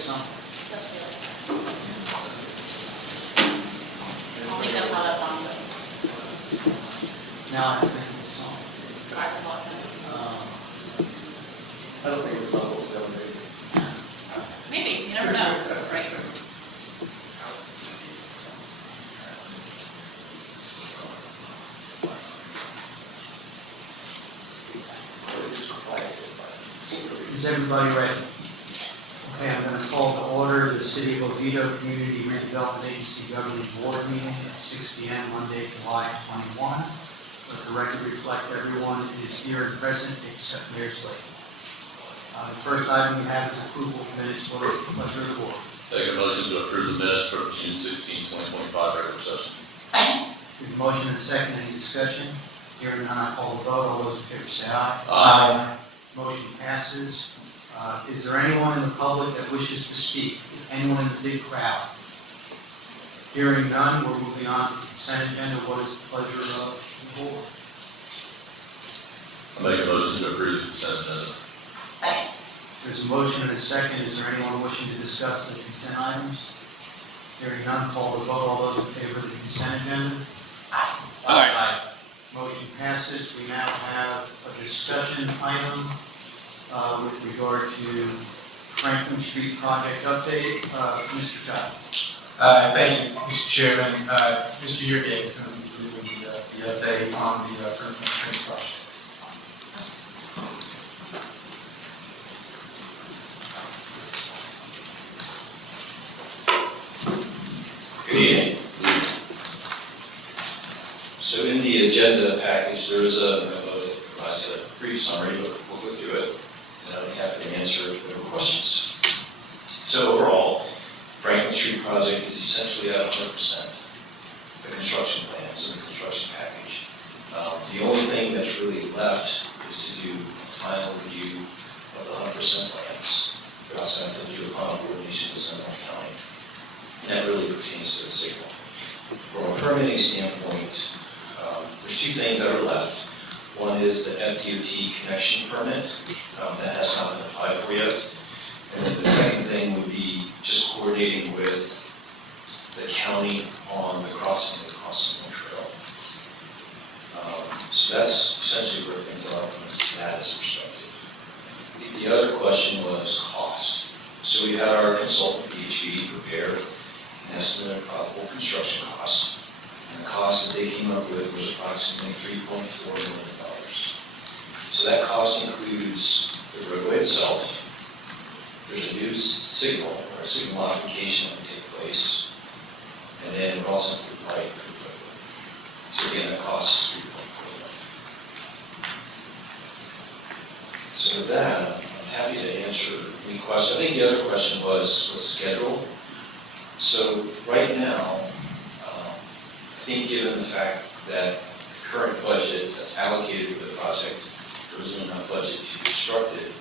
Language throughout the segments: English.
something. Just feel it. I think that's how that song goes. Now I think of the song. I can walk in. I don't think it's not what we're going to do. Maybe, you never know, right? Is everybody ready? Okay, I'm going to call to order the City of Oviedo Community Redevelopment Agency Governing Board meeting at 6 p.m. Monday, July 21. Let the record reflect everyone is here and present except Mayor Slade. The first item we have is approval of minutes. What is the pleasure of the board? Take a motion to approve the minutes for June 16, 2025 regular session. Second. There's a motion and a second. Any discussion? Hearing none, I call the vote. All those in favor say aye. Aye. Motion passes. Is there anyone in the public that wishes to speak? Anyone in the big crowd? Hearing none, we're moving on to the consent agenda. What is the pleasure of the board? I make a motion to approve the consent agenda. Second. There's a motion and a second. Is there anyone wishing to discuss the consent items? Hearing none, call the vote. All those in favor of the consent agenda? Aye. Aye. Motion passes. We now have a discussion item with regard to Franklin Street project update. Mr. Todd. Thank you, Mr. Chairman. Mr. Yeargate is going to be giving the update on the Franklin Street project. Good evening. So in the agenda package, there is a memo that provides a brief summary, but we'll go through it, and I'll be happy to answer whatever questions. So overall, Franklin Street project is essentially at 100%. The construction plans and the construction package. The only thing that's really left is to do a final review of the 100% plans. We also have to do a final coordination with Seminole County. And that really pertains to the signal. From a permitting standpoint, there's two things that are left. One is the FDOT connection permit that has not been applied for yet. And then the second thing would be just coordinating with the county on the crossing of the Crossing Trail. So that's essentially where things are from a status perspective. The other question was cost. So we had our consultant PHB prepare an estimate of probable construction cost. And the cost that they came up with was approximately $3.4 million. So that cost includes the roadway itself. There's a new signal or a signal modification that will take place. And then it also includes pipe for the roadway. So again, that cost is $3.4 million. So with that, I'm happy to answer any questions. I think the other question was schedule. So right now, I think given the fact that the current budget that's allocated for the project, there isn't enough budget to construct it,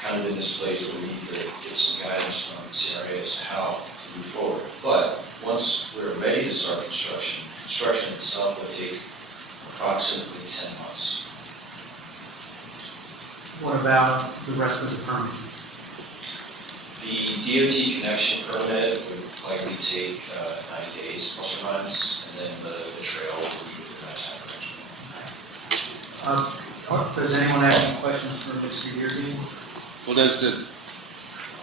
kind of in this place where we need to get some guidance from CRA as to how to move forward. But once we're ready to start construction, construction itself will take approximately 10 months. What about the rest of the permit? The DOT connection permit would likely take 90 days plus or minus, and then the trail will be within that time frame. Does anyone have any questions for Mr. Yeargate? Well, does the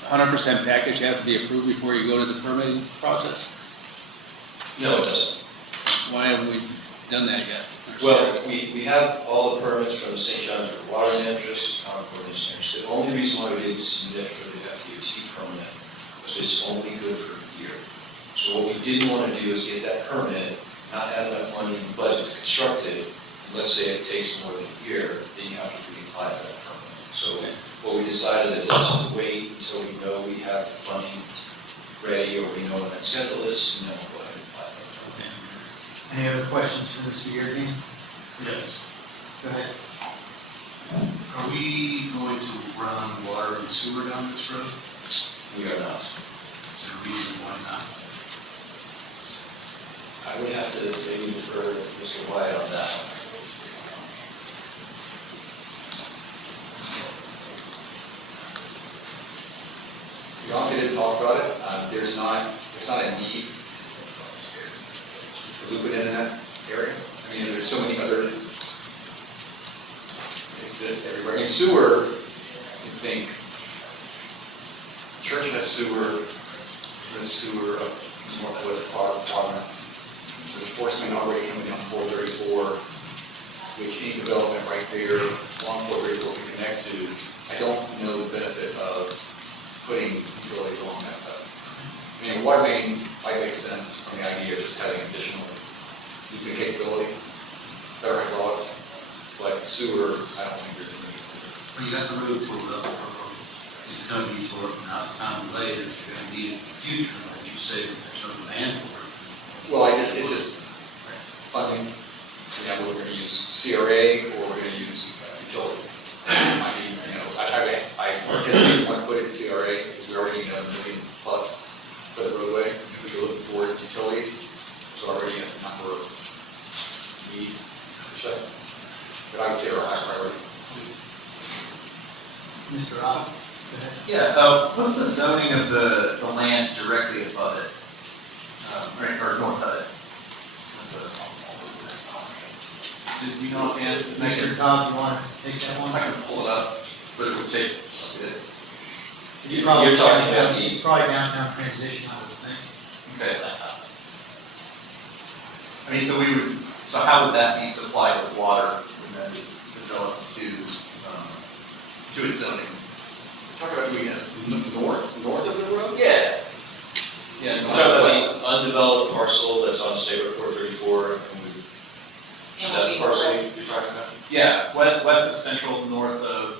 100% package have to be approved before you go to the permitting process? No, it doesn't. Why haven't we done that yet? Well, we have all the permits from the St. John's River Water Managers, Common Core Engineers. The only reason why we didn't submit for the FDOT permit was it's only good for a year. So what we didn't want to do is get that permit, not have enough money in the budget to construct it, and let's say it takes more than a year, then you have to reapply for that permit. So what we decided is let's just wait until we know we have the funding ready or we know what that schedule is, and then we'll go ahead and apply for it. Any other questions for Mr. Yeargate? Yes. Go ahead. Are we going to run water and sewer down this road? We are not. Is there a reason why not? I would have to maybe defer to Mr. White on that one. The honestly didn't talk about it. There's not a need to loop it in that area. I mean, there's so many other, it exists everywhere. I mean, sewer, you think, church has sewer, there's sewer up northwest quadrant. There's a force main already coming down 434, which any development right there along 434 can connect to. I don't know the benefit of putting utilities along that side. I mean, water main might make sense from the idea of just having additional looping capability, better hydraulics, but sewer, I don't think there's a need. Well, you got the road pulled up, it's gonna be for, now it's time to lay it, you're gonna need it in the future, like you say, there's no demand for it. Well, it's just funding. So now we're going to use CRA or we're going to use utilities. I mean, I hesitate to want to put it in CRA because we already need $1 million plus for the roadway. If we go looking for utilities, there's already a number of needs per se. But I would say are a high priority. Mr. Rob, go ahead. Yeah, what's the zoning of the land directly above it, or north of it? Do you know, and Mr. Cobb, you want to take that I one? can pull it up, but it would take, It's probably You're talking about the- It's probably downtown transition, I would think. okay. I mean, so how would that be supplied with water when that is developed to its zoning? Talk about doing it north of the road? Yeah. Yeah. We're talking about the undeveloped parcel that's on State Road 434, and is that the parcel you're talking about? Yeah, west of Central, north of,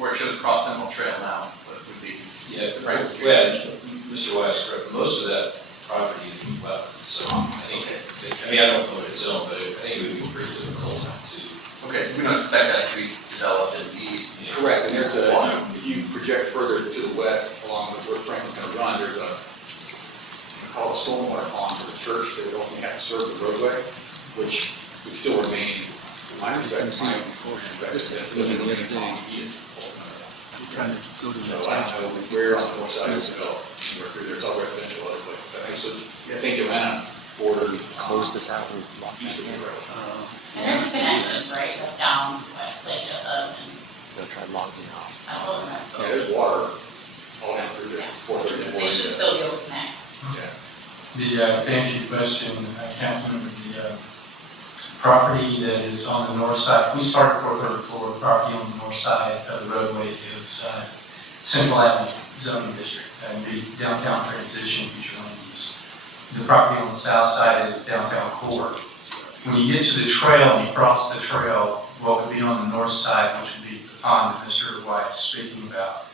where it shows Cross Central Trail now, but would be. Yeah, Right. yeah, Mr. Wise, correct, most of that property is well, so I think, I mean, I don't know what it's owned, but I think it would be pretty difficult to. Okay, so we don't expect that to be developed in the. Correct, and there's if you project further to the west along where Franklin's going to run, there's a, called a stormwater pond for the church that would only have to serve the roadway, which would still remain, in my respect, this is the other day. Trying to go to So the I tax don't know building. where on the north side it's developed, anywhere through there, it's all residential other places. I think so, St. Joanna borders. Close this out and lock East of that the in. rail. And there's connections, right, like down, like Jessup and, They'll try logging off. I don't know. Yeah, there's water all down through there, 434. They should still be able to connect. To answer your question, Councilmember, the property that is on the north side, we started 434, the property on the north side of the roadway is Central Avenue zoning district, and the downtown transition future land use. The property on the south side is downtown core. When you get to the trail and you cross the trail, what would be on the north side, which would be the pond that Mr. White is speaking about,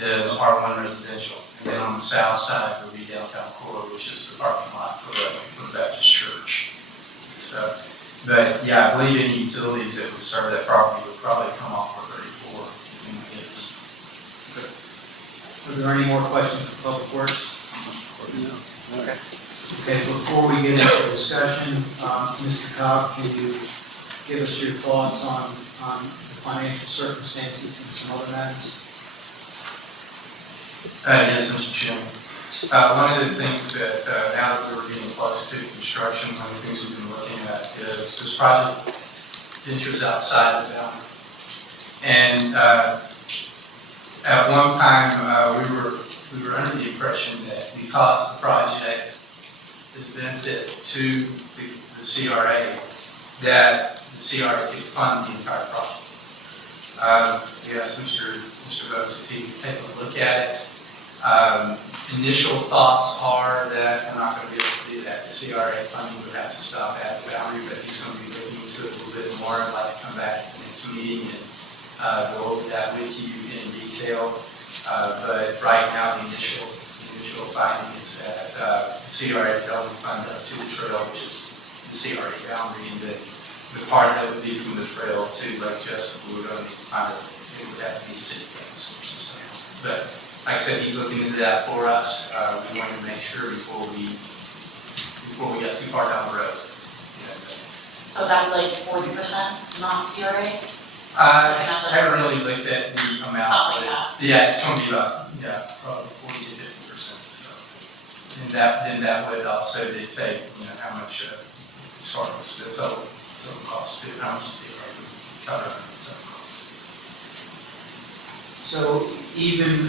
is R1 residential. And then on the south side would be downtown core, which is the parking lot for the Baptist church. So, but yeah, I believe any utilities that would serve that property would probably come off for 34 in the hits. Are there any more questions for Public Works? Okay. Okay, before we get into discussion, Mr. Cobb, can you give us your thoughts on the financial circumstances and some other matters? Yes, Mr. Chairman. One of the things that, now that we're getting close to construction, one of the things we've been looking at is this project ventures outside the boundary. And at one time, we were under the impression that because the project is a benefit to the CRA, that the CRA could fund the entire project. We asked Mr. Rose if he could take a look at it. Initial thoughts are that we're not going to be able to do that. The CRA funding would have to stop at the boundary, but he's going to be looking into it a little bit more. I'd like to come back to the next meeting and go over that with you in detail. But right now, the initial finding is that the CRA could only fund up to the trail, which is the CRA boundary, and the part that would be from the trail to Lake Jessup would only find it would have to be city sources. But like I said, he's looking into that for us. We wanted to make sure before we got too far down the road. So that'd be like 40% not CRA? I haven't really looked at the amount. Something like that. Yeah, it's going to be about, probably 40 that would also dictate, how much, as far as the total cost, too, how much CRA would cover the total cost. So even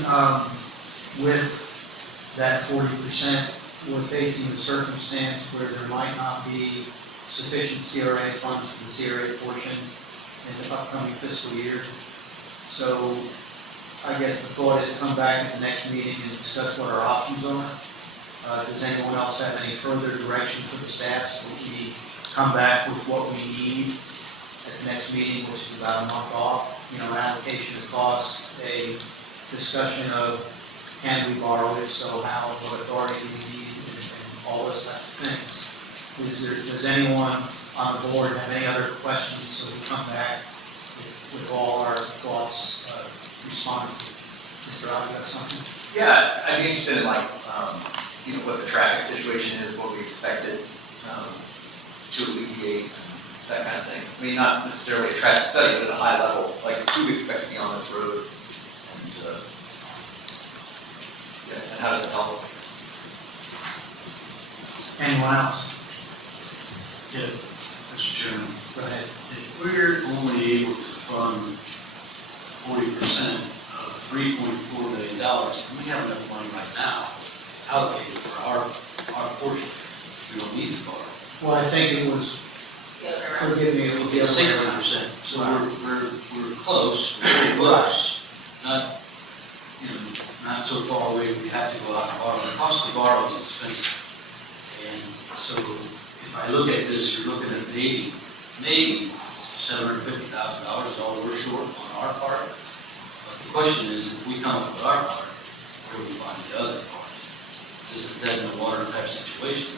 with that 40%, we're facing a circumstance where there might not be sufficient CRA funds for the CRA portion in the upcoming fiscal year. So I guess the thought is come back at the next meeting and discuss what our options are. Does anyone else have any further direction for the staff so we come back with what we need at the next meeting, which is about a month off? An allocation of costs, a discussion of can we borrow it, so how, what authority do we need, and all those types of things. Does anyone on the board have any other questions so we come back with all our thoughts responded to? Mr. Rob, you have something? Yeah, I'd be interested in what the traffic situation is, what we expected to alleviate, that kind of thing. I mean, not necessarily a traffic study, but at a high level, like who we expect to be on this road, and how does it help? Anyone else? Yeah, Mr. Chairman, Go ahead. if we're only able to fund 40% of $3.4 million, and we have enough money right now allocated for our portion, we don't need to borrow. Well, I think it was, The other way around. forgive me, it was the other way around. 60%, so we're close, we're pretty close. Not, not so far away we have to go out and borrow. The cost to borrow is expensive. And so if I look at this, you're looking at maybe $750,000 is all we're short on our part. But the question is, if we come up with our part, where do we find the other part? This is a dead in the water type situation.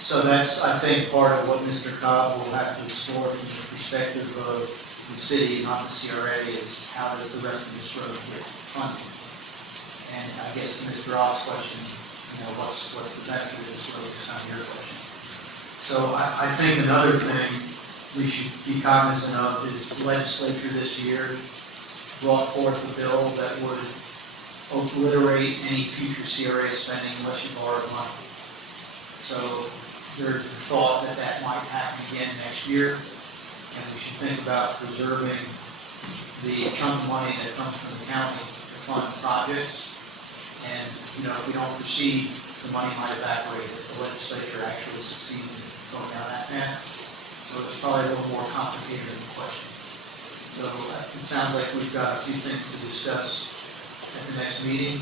So that's, I think, part of what Mr. Cobb will have to explore from the perspective of the city, not the CRA, is how does the rest of this road get funded? And I guess Mr. Roth's question, what's the benefit of this road is not your question. So I think another thing we should be cognizant of is the legislature this year brought forth a bill that would obliterate any future CRA spending unless you borrowed money. So there's the thought that that might happen again next year, and we should think about preserving the chunk of money that comes from the county to fund projects. And, if we don't proceed, the money might evaporate if the legislature actually succeeds in going down that path. So it's probably a little more complicated than the question. So it sounds like we've got a few things to discuss at the next meeting.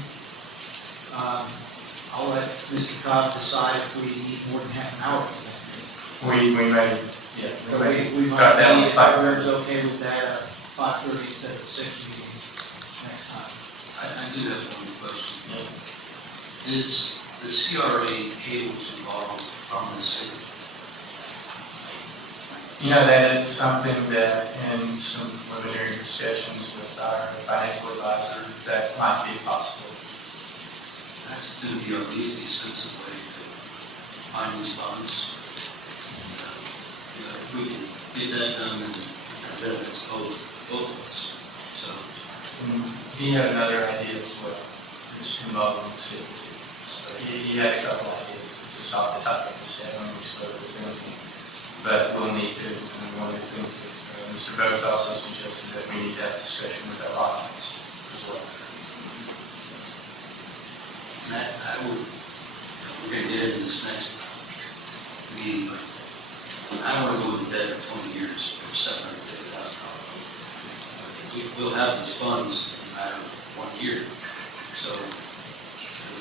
I'll let Mr. Cobb decide if we need more than half an hour for that meeting. We may, So we cut might down be, if 5 everyone's minutes. okay with that, 5:30 instead of 6 meeting next time. I do have one question. Is the CRA able to borrow from the city? That is something that in some preliminary discussions with our financial advisor, that might be possible. That's going to be our least expensive way to find these funds. If we can get that done, then it benefits both of us. So, He had another idea as well, it's involving the city. So he had a couple ideas, just off the top of his head when we spoke with him. But we'll need to, one of the things that Mr. Boaz also suggested, that we need to have discussion with our audience as well. Matt, we're going to get into this next meeting, but I don't want to go into debt for 20 years for $750,000. We'll have these funds in a matter of 1 year. So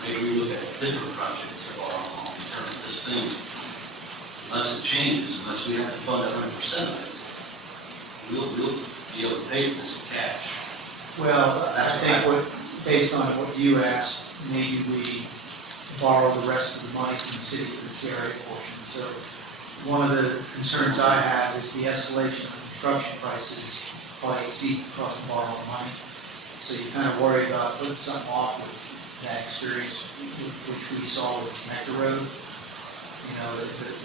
maybe we look at different projects that are on term of this thing. Unless it changes, unless we have to fund 100% of it, we'll be able to pay for this in cash. Well, I think based on what you asked, maybe we borrow the rest of the money from the city for the CRA portion. So one of the concerns I have is the escalation of construction prices probably exceeds the cost of borrowing money. So you kind of worry about putting something off with that experience, which we saw with Connector Road.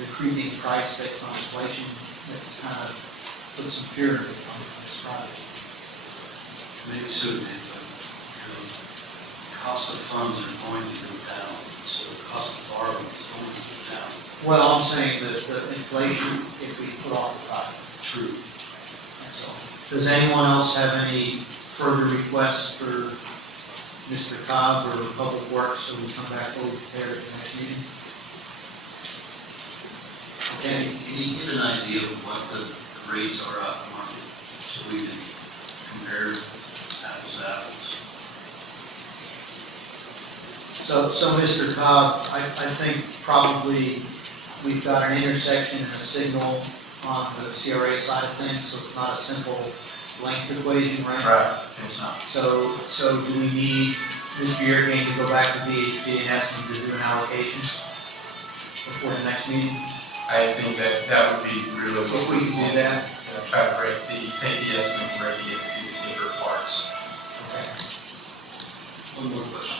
The creeping price based on inflation, that kind of puts some fear in it on this project. Maybe so, but cost of funds are going to go down, so the cost of borrowing is going to go down. Well, I'm saying that the inflation, if we put off the project, True. that's all. Does anyone else have any further requests for Mr. Cobb or Public Works, so we come back fully prepared at the next meeting? Okay, Can you get an idea of what the rates are out in the market, so we can compare apples to apples? so Mr. Cobb, I think probably we've got an intersection and a signal on the CRA side of things, so it's not a simple length equation, right? Right, it's not. So do we need Mr. Yergain to go back to VHB and ask him to do an allocation before the next meeting? I think that would be really. If we can do that? Try to take the estimate and break it into bigger parts. Okay. One more question.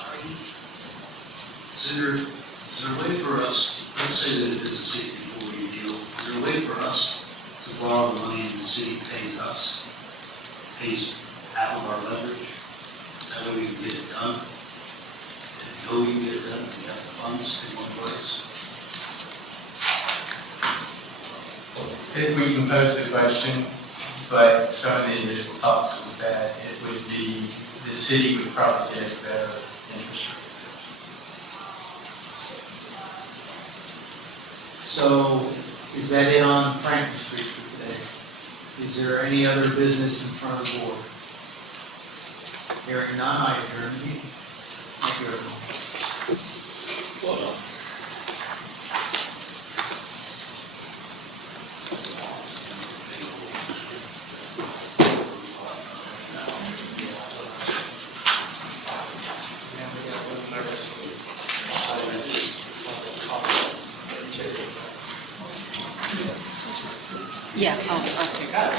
Is there a way for us, let's say that it is a 60-40 deal, is there a way for us to borrow the money and the city pays us, pays half of our leverage? That way we can get it done? And know we can get it done, we have the funds in one place? If we can pose the question, but some of the initial talks was that it would be, the city would probably get a better interest rate. So is that it on Franklin Street for today? Is there any other business in front of the board? Hearing none, I adjourn the meeting. Thank you, everyone. Well, Yeah, oh, okay.